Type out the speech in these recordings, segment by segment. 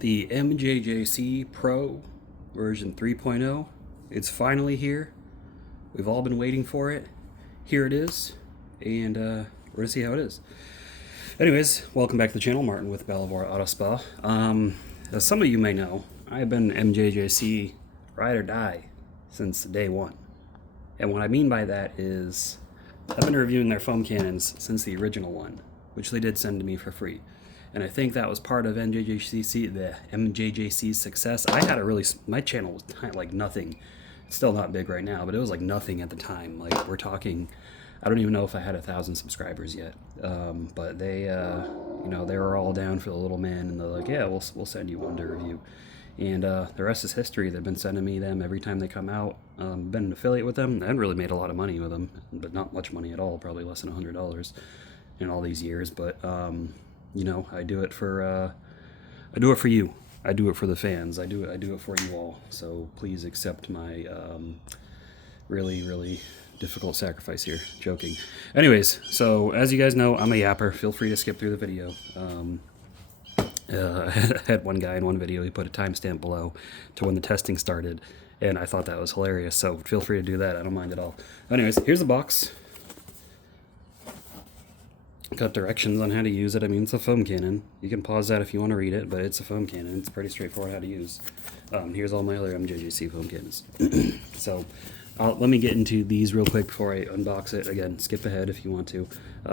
The MJJC Pro version 3.0. It's finally here. We've all been waiting for it. Here it is, and we're gonna see how it is. Anyways, welcome back to the channel. Martin with Bellevore Auto Spa. As some of you may know, I've been MJJC ride or die since day one. And what I mean by that is I've been reviewing their foam cannons since the original one, which they did send to me for free. And I think that was part of MJJC's success. I had my channel was like nothing. It's still not big right now, but it was like nothing at the time. Like we're talking, I don't even know if I had 1,000 subscribers yet. But they, they were all down for the little man, and they're like, yeah, we'll send you one to review. And the rest is history. They've been sending me them every time they come out. Been an affiliate with them. I haven't really made a lot of money with them, but not much money at all. Probably less than $100 in all these years. But I do it for you. I do it for the fans. I do it for you all. So please accept my really difficult sacrifice here. Joking. Anyways, so as you guys know, I'm a yapper. Feel free to skip through the video. I had one guy in one video, he put a timestamp below to when the testing started, and I thought that was hilarious, so feel free to do that. I don't mind at all. Anyways, here's the box. Got directions on how to use it. I mean, it's a foam cannon. You can pause that if you want to read it, but it's a foam cannon. It's pretty straightforward how to use. Here's all my other MJJC foam cannons. So let me get into these real quick before I unbox it. Again, skip ahead if you want to.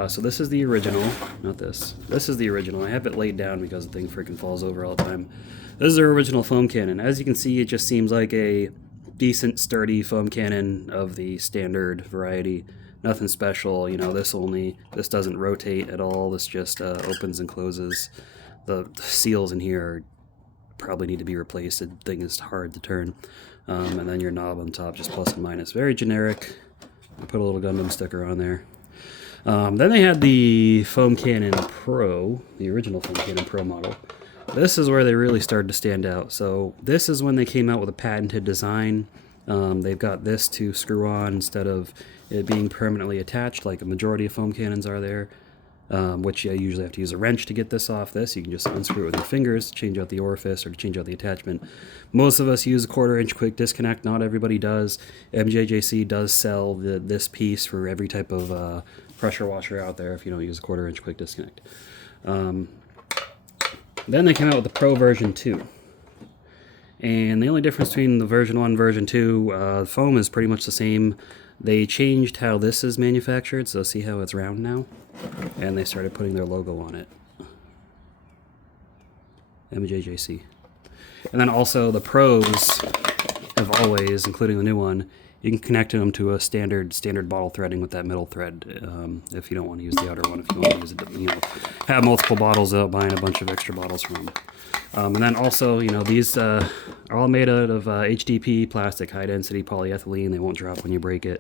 So this is the original, not this. This is the original. I have it laid down because the thing freaking falls over all the time. This is their original foam cannon. As you can see, it just seems like a decent, sturdy foam cannon of the standard variety. Nothing special, this doesn't rotate at all. This just opens and closes. The seals in here probably need to be replaced. The thing is hard to turn. And then your knob on top, just plus and minus. Very generic. I put a little Gundam sticker on there. Then they had the Foam Cannon Pro, the original Foam Cannon Pro model. This is where they really started to stand out. So this is when they came out with a patented design. They've got this to screw on instead of it being permanently attached like a majority of foam cannons are there, which you usually have to use a wrench to get this off this. You can just unscrew it with your fingers, change out the orifice, or change out the attachment. Most of us use a 1/4 inch quick disconnect. Not everybody does. MJJC does sell this piece for every type of pressure washer out there if you don't use a 1/4 inch quick disconnect. Then they came out with the Pro version 2. And the only difference between the version 1 and version 2, foam is pretty much the same. They changed how this is manufactured, so see how it's round now? And they started putting their logo on it. MJJC. And then also the Pros have always, including the new one, you can connect them to a standard bottle threading with that middle thread if you don't want to use the outer one, if you want to use it, have multiple bottles out, buying a bunch of extra bottles from them. And then also, these are all made out of HDPE plastic, high density polyethylene. They won't drop when you break it,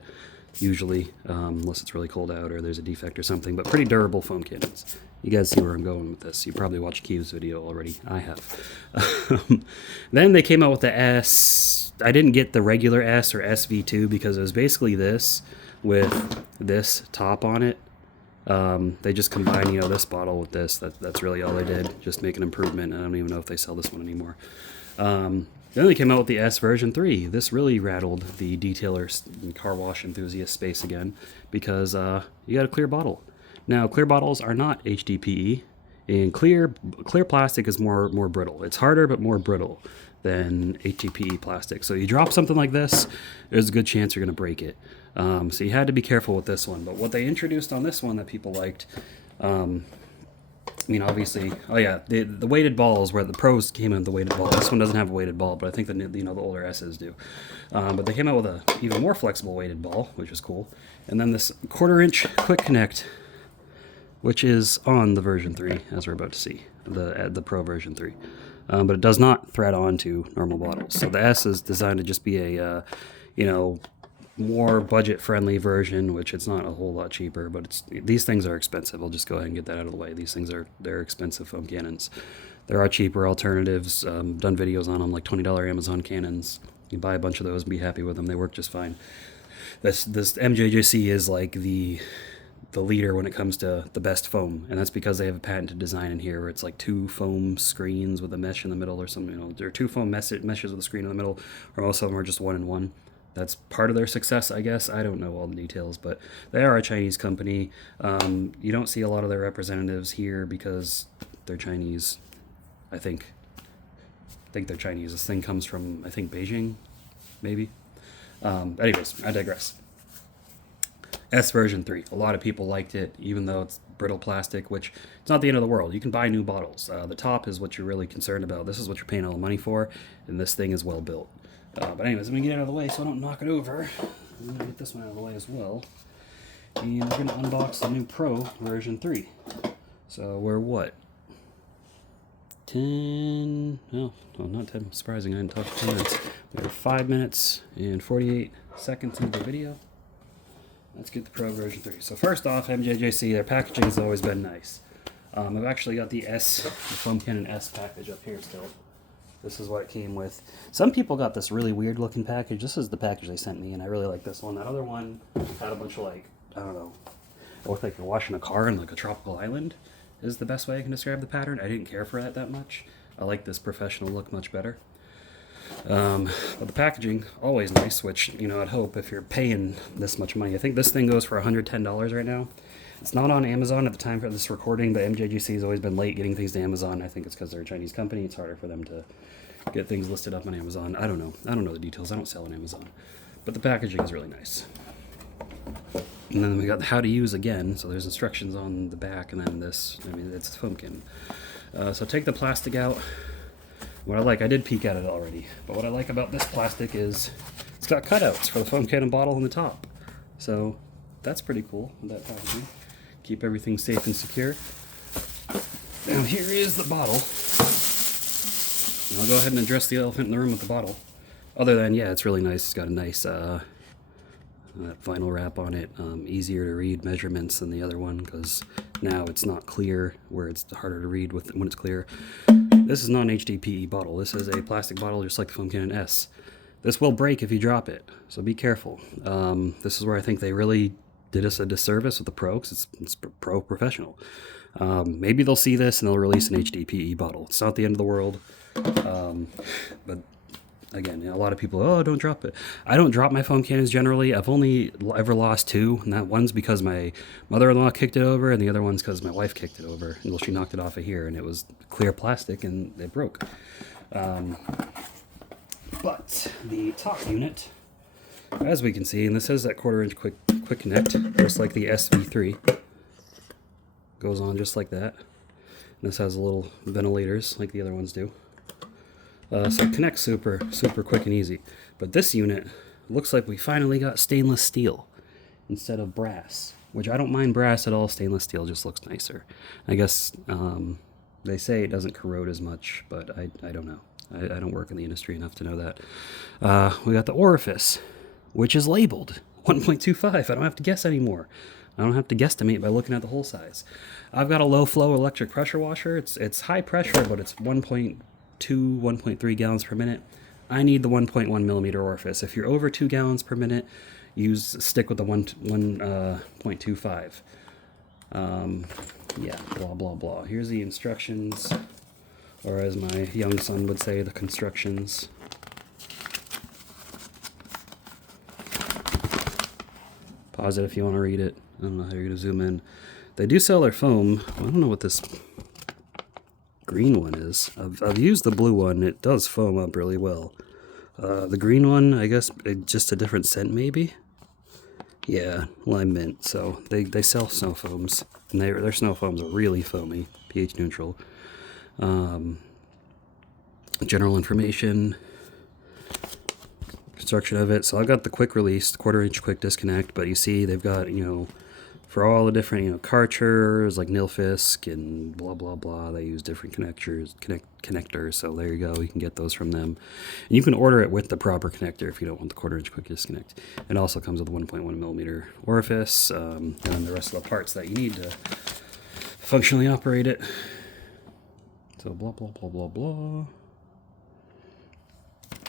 usually, unless it's really cold out or there's a defect or something, but pretty durable foam cannons. You guys see where I'm going with this. You probably watched Q's video already. I have. Then they came out with the S. I didn't get the regular S or SV2 because it was basically this with this top on it. They just combined, this bottle with this. That's really all they did. Just make an improvement. I don't even know if they sell this one anymore. Then they came out with the S version 3. This really rattled the detailers and car wash enthusiast space again because you got a clear bottle. Now, clear bottles are not HDPE, and clear plastic is more brittle. It's harder but more brittle than HDPE plastic. So you drop something like this, there's a good chance you're going to break it. So you had to be careful with this one. But what they introduced on this one that people liked, obviously, the weighted ball is where the Pros came in with the weighted ball. This one doesn't have a weighted ball, but I think the older S's do. But they came out with a even more flexible weighted ball, which is cool. And then this 1/4 inch quick connect, which is on the version 3, as we're about to see, the Pro version 3. But it does not thread onto normal bottles. So the S is designed to just be a, more budget-friendly version, which it's not a whole lot cheaper, but these things are expensive. I'll just go ahead and get that out of the way. These things they're expensive foam cannons. There are cheaper alternatives. Done videos on them, like $20 Amazon cannons. You buy a bunch of those and be happy with them. They work just fine. This MJJC is like the the leader when it comes to the best foam, and that's because they have a patented design in here where it's like 2 foam screens with a mesh in the middle or something. You know, there are 2 foam meshes with a screen in the middle, or most of them are just 1 and 1. That's part of their success, I guess. I don't know all the details, but they are a Chinese company. You don't see a lot of their representatives here because they're Chinese. I think they're Chinese. This thing comes from, I think, Beijing, maybe. Anyways, I digress. S version 3. A lot of people liked it, even though it's brittle plastic, which it's not the end of the world. You can buy new bottles. The top is what you're really concerned about. This is what you're paying all the money for, and this thing is well built. But anyways, I'm going to get out of the way so I don't knock it over. I'm going to get this one out of the way as well. And we're going to unbox the new Pro version 3. So we're what? 10... Oh, not 10. Surprising, I didn't talk for 10 minutes. We're 5 minutes and 48 seconds into the video. Let's get the Pro version 3. So first off, MJJC, their packaging has always been nice. I've actually got the foam cannon S package up here still. This is what it came with. Some people got this really weird looking package. This is the package they sent me, and I really like this one. That other one had a bunch of, like, I don't know, it looked like you're washing a car in like a tropical island is the best way I can describe the pattern. I didn't care for that much. I like this professional look much better. But the packaging, always nice, which, you know, I'd hope if you're paying this much money. I think this thing goes for $110 right now. It's not on Amazon at the time for this recording, but MJJC has always been late getting things to Amazon. I think it's because they're a Chinese company. It's harder for them to get things listed up on Amazon. I don't know. I don't know the details. I don't sell on Amazon. But the packaging is really nice. And then we got the how to use again. So there's instructions on the back, and then this. I mean, it's a foam cannon. So take the plastic out. What I like, I did peek at it already, but what I like about this plastic is it's got cutouts for the foam cannon bottle on the top. So that's pretty cool with that packaging. Keep everything safe and secure. Now here is the bottle. And I'll go ahead and address the elephant in the room with the bottle. Other than, yeah, it's really nice. It's got a nice vinyl wrap on it. Easier to read measurements than the other one because now it's not clear, where it's harder to read when it's clear. This is not an HDPE bottle. This is a plastic bottle just like the foam cannon S. This will break if you drop it, so be careful. This is where I think they really did us a disservice with the Pro, because it's Pro professional. Maybe they'll see this and they'll release an HDPE bottle. It's not the end of the world. But again, you know, a lot of people, oh, don't drop it. I don't drop my foam cannons generally. I've only ever lost 2, and that one's because my mother-in-law kicked it over, and the other one's because my wife kicked it over. Well, she knocked it off of here, and it was clear plastic, and it broke. But the top unit, as we can see, and this has that 1/4 inch quick connect, just like the SV3. Goes on just like that. And this has little ventilators like the other ones do. So it connects super quick and easy. But this unit looks like we finally got stainless steel instead of brass, which I don't mind brass at all. Stainless steel just looks nicer. I guess they say it doesn't corrode as much, but I don't know. I don't work in the industry enough to know that. We got the orifice, which is labeled 1.25. I don't have to guess anymore. I don't have to guesstimate by looking at the hole size. I've got a low flow electric pressure washer. It's high pressure, but it's 1.2, 1.3 gallons per minute. I need the 1.1 millimeter orifice. If you're over 2 gallons per minute, stick with the 1.25. Yeah, blah, blah, blah. Here's the instructions, or as my young son would say, the constructions. Pause it if you want to read it. I don't know how you're going to zoom in. They do sell their foam. I don't know what this green one is. I've used the blue one. It does foam up really well. The green one, I guess, just a different scent maybe? Yeah, lime mint. So they sell snow foams. And their snow foams are really foamy, pH neutral. General information. Construction of it. So I've got the quick release, 1/4 inch quick disconnect, but you see they've got, you know, for all the different, you know, Karchers like Nilfisk and blah blah blah, they use different connectors. So there you go, you can get those from them. And you can order it with the proper connector if you don't want the 1/4 inch quick disconnect. It also comes with a 1.1 millimeter orifice, and then the rest of the parts that you need to functionally operate it. So blah blah blah blah blah.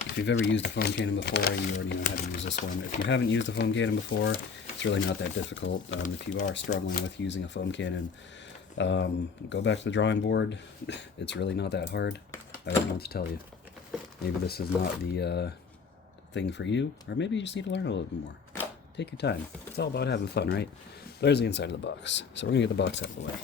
If you've ever used a foam cannon before, you already know how to use this one. If you haven't used a foam cannon before, It's really not that difficult. If you are struggling with using a foam cannon, go back to the drawing board. It's really not that hard. I don't know what to tell you. Maybe this is not the thing for you, or maybe you just need to learn a little bit more. Take your time. It's all about having fun, right? There's the inside of the box. So we're gonna get the box out of the way.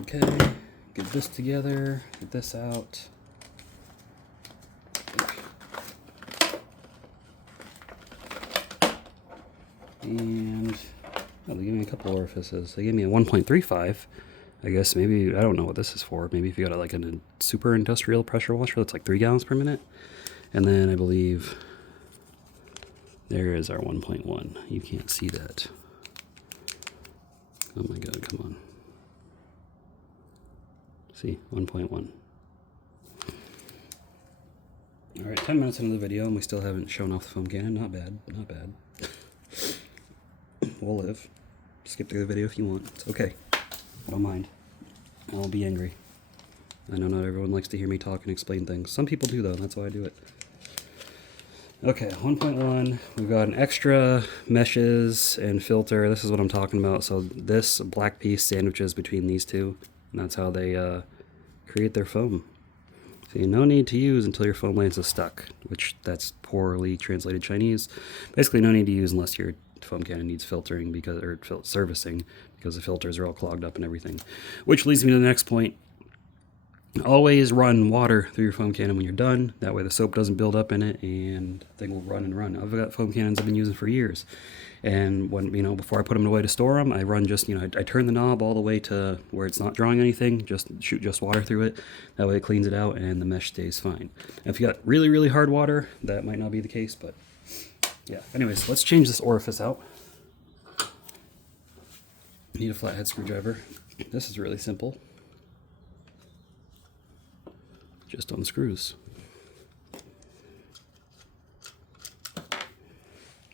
Okay, get this together, get this out. And oh, they gave me a couple orifices. They gave me a 1.35. I guess maybe, I don't know what this is for. Maybe if you got like a super industrial pressure washer that's like 3 gallons per minute. And then I believe there is our 1.1. You can't see that. Oh my god, come on. See, 1.1. Alright, 10 minutes into the video and we still haven't shown off the foam cannon. Not bad, not bad. We'll live. Skip through the video if you want. It's okay. I don't mind. I'll be angry. I know not everyone likes to hear me talk and explain things. Some people do though, that's why I do it. Okay, 1.1. We've got an extra meshes and filter. This is what I'm talking about. So this black piece sandwiches between these two. And that's how they create their foam. So no need to use until your foam lance is stuck, which that's poorly translated Chinese. Basically no need to use unless your foam cannon needs filtering because or servicing because the filters are all clogged up and everything. Which leads me to the next point. Always run water through your foam cannon when you're done. That way the soap doesn't build up in it and the thing will run and run. I've got foam cannons I've been using for years. And when, before I put them away to store them, I run just, I turn the knob all the way to where it's not drawing anything, shoot just water through it. That way it cleans it out and the mesh stays fine. And if you got really, really hard water, that might not be the case, but yeah. Anyways, let's change this orifice out. Need a flathead screwdriver. This is really simple. Just unscrews.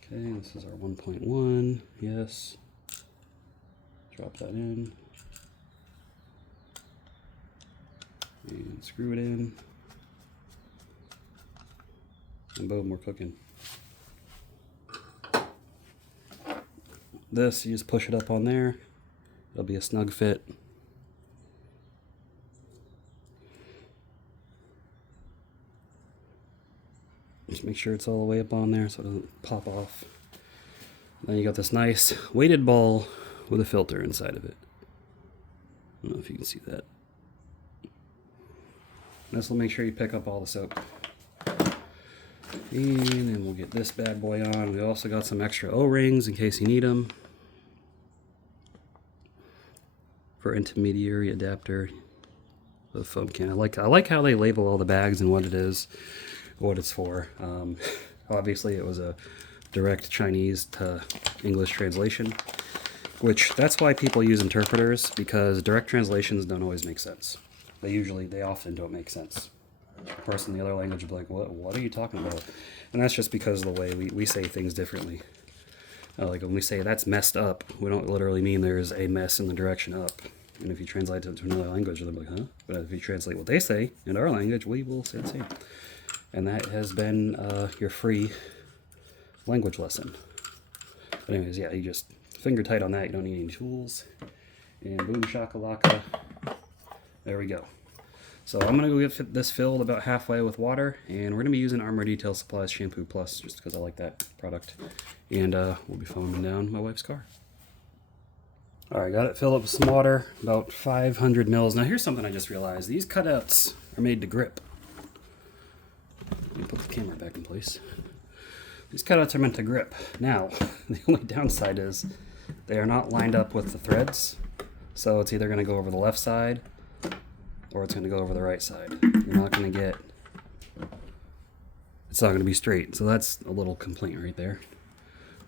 Okay, this is our 1.1. Yes. Drop that in. And screw it in. And boom, we're cooking. This, you just push it up on there. It'll be a snug fit. Just make sure it's all the way up on there so it doesn't pop off. Then you got this nice weighted ball with a filter inside of it. I don't know if you can see that. This will make sure you pick up all the soap. And then we'll get this bad boy on. We also got some extra O-rings in case you need them. For intermediary adapter of the foam can. I like how they label all the bags and what it is. What it's for. Obviously it was a direct Chinese to English translation, which that's why people use interpreters, because direct translations don't always make sense. They often don't make sense. The person in the other language will be like, what are you talking about? And that's just because of the way we say things differently. Like when we say that's messed up, we don't literally mean there's a mess in the direction up. And if you translate it to another language, they'll be like, huh? But if you translate what they say in our language, we will say the same. And that has been your free language lesson. But anyways, yeah, you just finger tight on that. You don't need any tools. And boom shakalaka. There we go. So I'm going to go get this filled about halfway with water. And we're going to be using Armor Detail Supplies Shampoo Plus just because I like that product. And we'll be foaming down my wife's car. Alright, got it filled up with some water. About 500 mils. Now here's something I just realized. These cutouts are made to grip. Let me put the camera back in place. These cutouts are meant to grip. Now, the only downside is they are not lined up with the threads. So it's either going to go over the left side or it's going to go over the right side. You're not going to get... It's not going to be straight. So that's a little complaint right there.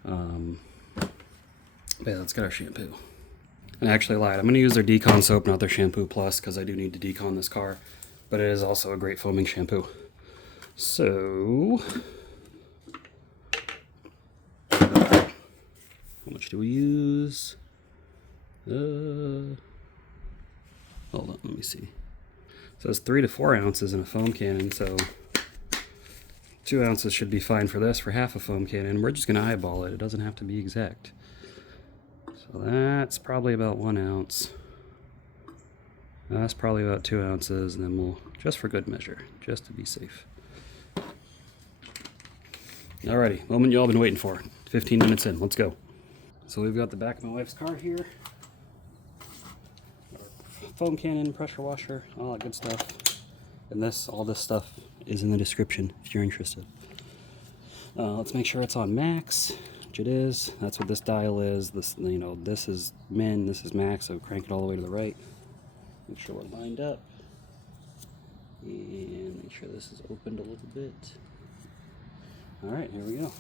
But yeah, let's get our shampoo. And I actually lied. I'm going to use their Decon soap, not their Shampoo Plus, because I do need to decon this car. But it is also a great foaming shampoo. So, how much do we use? Hold on, let me see. So it's 3 to 4 ounces in a foam cannon, so 2 ounces should be fine for this, for half a foam cannon. We're just going to eyeball it. It doesn't have to be exact. So that's probably about 1 ounce. That's probably about 2 ounces, and then we'll, just for good measure, just to be safe. Alrighty, moment you all been waiting for. 15 minutes in, let's go. So we've got the back of my wife's car here. Our foam cannon, pressure washer, all that good stuff. And all this stuff is in the description if you're interested. Let's make sure it's on max, which it is. That's what this dial is. This, you know, this is min, this is max, so crank it all the way to the right. Make sure we're lined up. And make sure this is opened a little bit. Alright, here we go.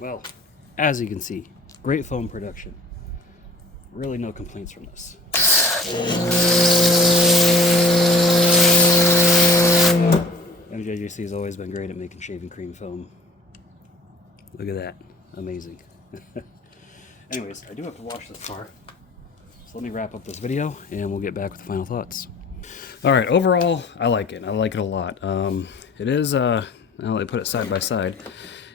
Well, as you can see, great foam production. Really no complaints from this. MJJC has always been great at making shaving cream foam. Look at that. Amazing. Anyways, I do have to wash this car. So let me wrap up this video and we'll get back with the final thoughts. Alright, overall, I like it. I like it a lot. It is, now that I put it side by side,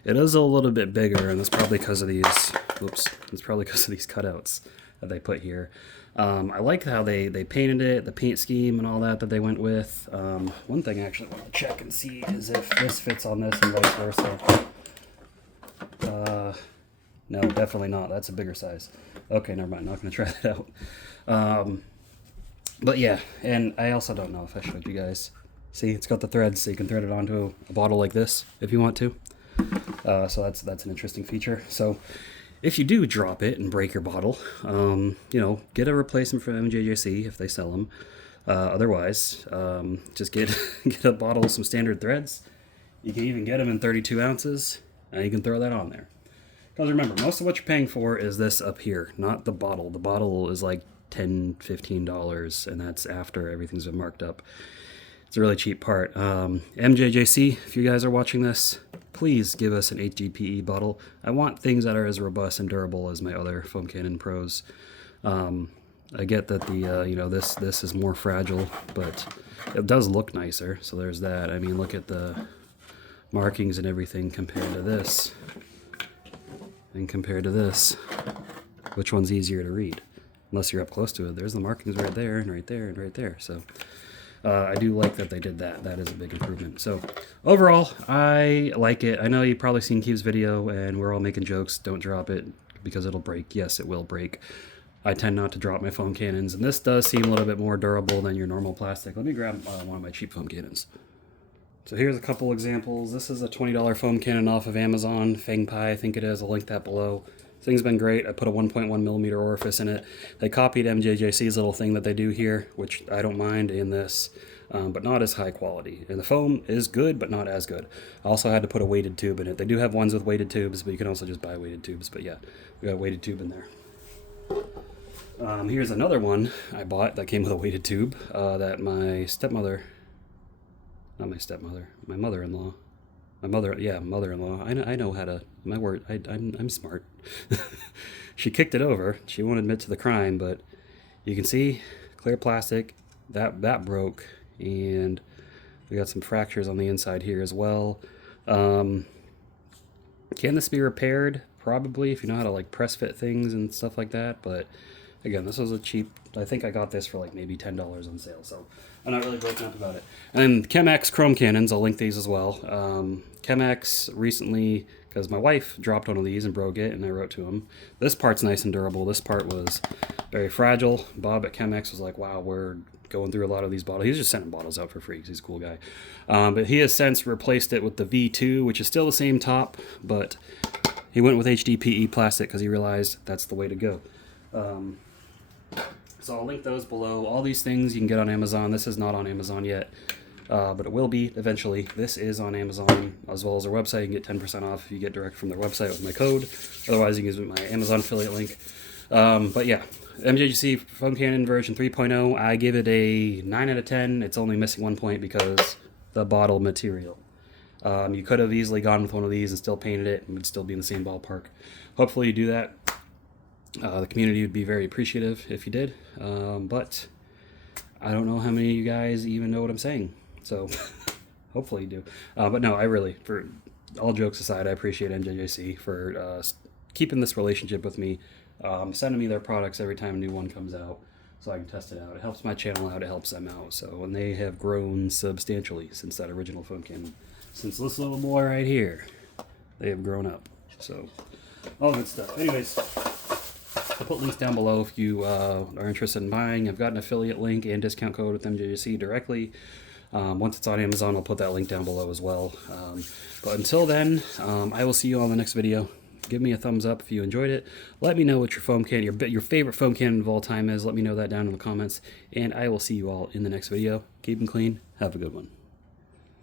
it is a little bit bigger, and that's probably because of these, oops, it's probably because of these cutouts that they put here. I like how they painted it, the paint scheme and all that they went with. One thing I actually want to check and see is if this fits on this and vice versa. No, definitely not. That's a bigger size. Okay, never mind. Not going to try that out. But yeah, and I also don't know if I showed you guys. See, it's got the threads, so you can thread it onto a bottle like this if you want to. So that's an interesting feature. So if you do drop it and break your bottle, you know, get a replacement from MJJC if they sell them. Otherwise, just get a bottle with some standard threads. You can even get them in 32 ounces, and you can throw that on there. Because remember, most of what you're paying for is this up here, not the bottle. The bottle is like $10, $15, and that's after everything's been marked up. It's a really cheap part. MJJC, if you guys are watching this, please give us an HDPE bottle. I want things that are as robust and durable as my other foam cannon pros. I get that the you know, this is more fragile, but it does look nicer. So there's that. I mean, look at the markings and everything compared to this. And compared to this, which one's easier to read? Unless you're up close to it. There's the markings right there and right there and right there. So I do like that they did that. That is a big improvement. So overall, I like it. I know you've probably seen Keith's video and we're all making jokes. Don't drop it because it'll break. Yes, it will break. I tend not to drop my foam cannons, and this does seem a little bit more durable than your normal plastic. Let me grab one of my cheap foam cannons. So here's a couple examples. This is a $20 foam cannon off of Amazon, Fang Pi, I think it is. I'll link that below. This thing's been great. I put a 1.1 millimeter orifice in it. They copied MJJC's little thing that they do here, which I don't mind in this, but not as high quality. And the foam is good, but not as good. I also had to put a weighted tube in it. They do have ones with weighted tubes, but you can also just buy weighted tubes. But yeah, we got a weighted tube in there. Here's another one I bought that came with a weighted tube that my stepmother, not my stepmother, my mother-in-law, mother-in-law. I know how to, my word, I'm smart. She kicked it over. She won't admit to the crime, but you can see clear plastic that broke, and we got some fractures on the inside here as well. Can this be repaired? Probably, if you know how to like press fit things and stuff like that, but again, this was a cheap, I think I got this for like maybe $10 on sale, so I'm not really broken up about it. And Chemex chrome cannons, I'll link these as well. Chemex recently, because my wife dropped one of these and broke it, and I wrote to him. This part's nice and durable. This part was very fragile. Bob at Chemex was like, wow, we're going through a lot of these bottles. He's just sending bottles out for free because he's a cool guy. But he has since replaced it with the V2, which is still the same top, but he went with HDPE plastic because he realized that's the way to go. So I'll link those below. All these things you can get on Amazon. This is not on Amazon yet, but it will be eventually. This is on Amazon as well as their website. You can get 10% off if you get direct from their website with my code. Otherwise, you can use my Amazon affiliate link. But yeah, MJJC foam cannon version 3.0. I give it a 9 out of 10. It's only missing 1 point because the bottle material. You could have easily gone with one of these and still painted it and would still be in the same ballpark. Hopefully you do that. The community would be very appreciative if you did, but I don't know how many of you guys even know what I'm saying, so hopefully you do. But no, I really, for all jokes aside, I appreciate MJJC for keeping this relationship with me, sending me their products every time a new one comes out so I can test it out. It helps my channel out, it helps them out. So, and they have grown substantially since that original foam cannon. Since this little boy right here, they have grown up. So, all good stuff. Anyways, I'll put links down below if you are interested in buying. I've got an affiliate link and discount code with MJJC directly. Once it's on Amazon, I'll put that link down below as well. But until then, I will see you on the next video. Give me a thumbs up if you enjoyed it. Let me know what your foam cannon, your favorite foam cannon of all time is. Let me know that down in the comments. And I will see you all in the next video. Keep them clean. Have a good one.